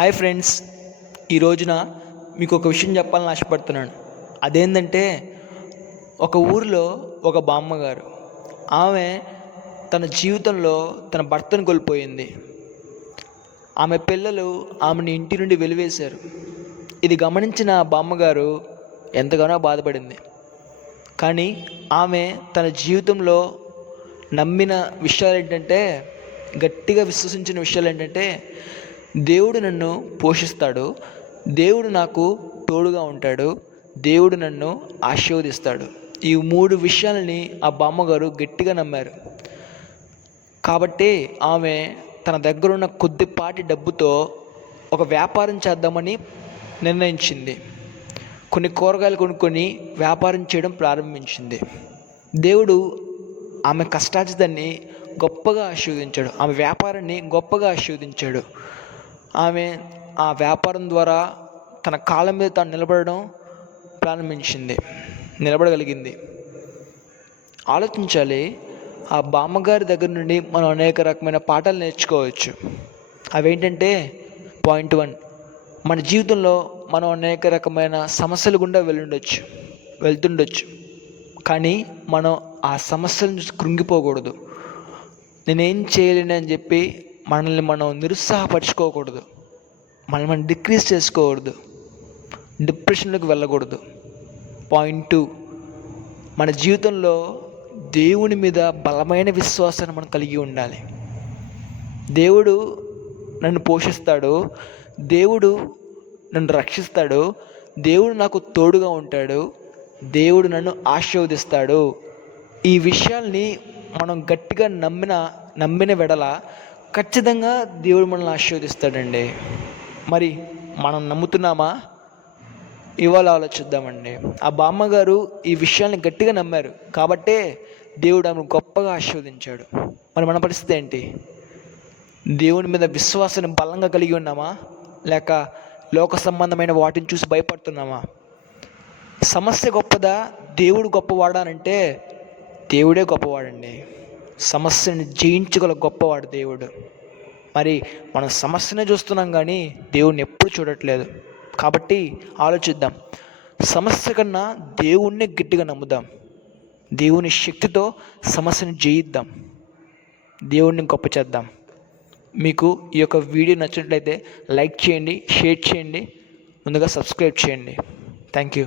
Hi friends, ఈ రోజున మీకు ఒక విషయం చెప్పాలని ఆశపడుతున్నాను. అదేంటంటే, ఒక ఊరిలో ఒక బామ్మగారు, ఆమె తన జీవితంలో తన భర్తను కోల్పోయింది. ఆమె పిల్లలు ఆమెను ఇంటి నుండి వెలివేశారు. ఇది గమనించిన బామ్మగారు ఎంతగానో బాధపడింది. కానీ ఆమె తన జీవితంలో నమ్మిన విషయాలు ఏంటంటే, గట్టిగా విశ్వసించిన విషయాలు ఏంటంటే, దేవుడు నన్ను పోషిస్తాడు, దేవుడు నాకు తోడుగా ఉంటాడు, దేవుడు నన్ను ఆశీర్వదిస్తాడు. ఈ 3 విషయాలని ఆ బామ్మగారు గట్టిగా నమ్మారు. కాబట్టి ఆమె తన దగ్గరున్న కొద్దిపాటి డబ్బుతో ఒక వ్యాపారం చేద్దామని నిర్ణయించింది. కొన్ని కూరగాయలు కొనుక్కొని వ్యాపారం చేయడం ప్రారంభించింది. దేవుడు ఆమె కష్టార్జితాన్ని గొప్పగా ఆశీర్వదించాడు. ఆమె వ్యాపారాన్ని గొప్పగా ఆశీర్వదించాడు. ఆమె ఆ వ్యాపారం ద్వారా తన కాళ్ళ మీద తాను నిలబడగలిగింది. ఆలోచించాలి, ఆ బామ్మగారి దగ్గర నుండి మనం అనేక రకమైన పాఠాలు నేర్చుకోవచ్చు. అవేంటంటే, పాయింట్ 1, మన జీవితంలో మనం అనేక రకమైన సమస్యల గుండా వెళ్తుండొచ్చు. కానీ మనం ఆ సమస్యలను చూసి కృంగిపోకూడదు. నేనేం చేయలేను అని చెప్పి మనల్ని మనం నిరుత్సాహపరచుకోకూడదు. మనం డిక్రీజ్ చేసుకోకూడదు. డిప్రెషన్లోకి వెళ్ళకూడదు. పాయింట్ 2, మన జీవితంలో దేవుని మీద బలమైన విశ్వాసాన్ని మనం కలిగి ఉండాలి. దేవుడు నన్ను పోషిస్తాడు, దేవుడు నన్ను రక్షిస్తాడు, దేవుడు నాకు తోడుగా ఉంటాడు, దేవుడు నన్ను ఆశీర్వదిస్తాడు. ఈ విషయాల్ని మనం గట్టిగా నమ్మిన వెడల ఖచ్చితంగా దేవుడు మనల్ని ఆశీర్వదిస్తాడండి. మరి మనం నమ్ముతున్నామా? ఇవాళ ఆలోచిద్దామండి. ఆ బామ్మగారు ఈ విషయాన్ని గట్టిగా నమ్మారు కాబట్టే దేవుడు ఆమెను గొప్పగా ఆశీర్వదించాడు. మరి మన పరిస్థితి ఏంటి? దేవుని మీద విశ్వాసాన్ని బలంగా కలిగి ఉన్నామా, లేక లోక సంబంధమైన వాటిని చూసి భయపడుతున్నామా? సమస్య గొప్పదా, దేవుడు గొప్పవాడా అంటే దేవుడే గొప్పవాడండి. సమస్యని జయించగల గొప్పవాడు దేవుడు. మరి మనం సమస్యనే చూస్తున్నాం కానీ దేవుడిని ఎప్పుడు చూడట్లేదు. కాబట్టి ఆలోచిద్దాం. సమస్య కన్నా దేవుణ్ణి గట్టిగా నమ్ముదాం. దేవుని శక్తితో సమస్యను జయిద్దాం. దేవుణ్ణి గొప్ప చేద్దాం. మీకు ఈ యొక్క వీడియో నచ్చినట్లయితే లైక్ చేయండి, షేర్ చేయండి, ముందుగా సబ్స్క్రైబ్ చేయండి. Thank you.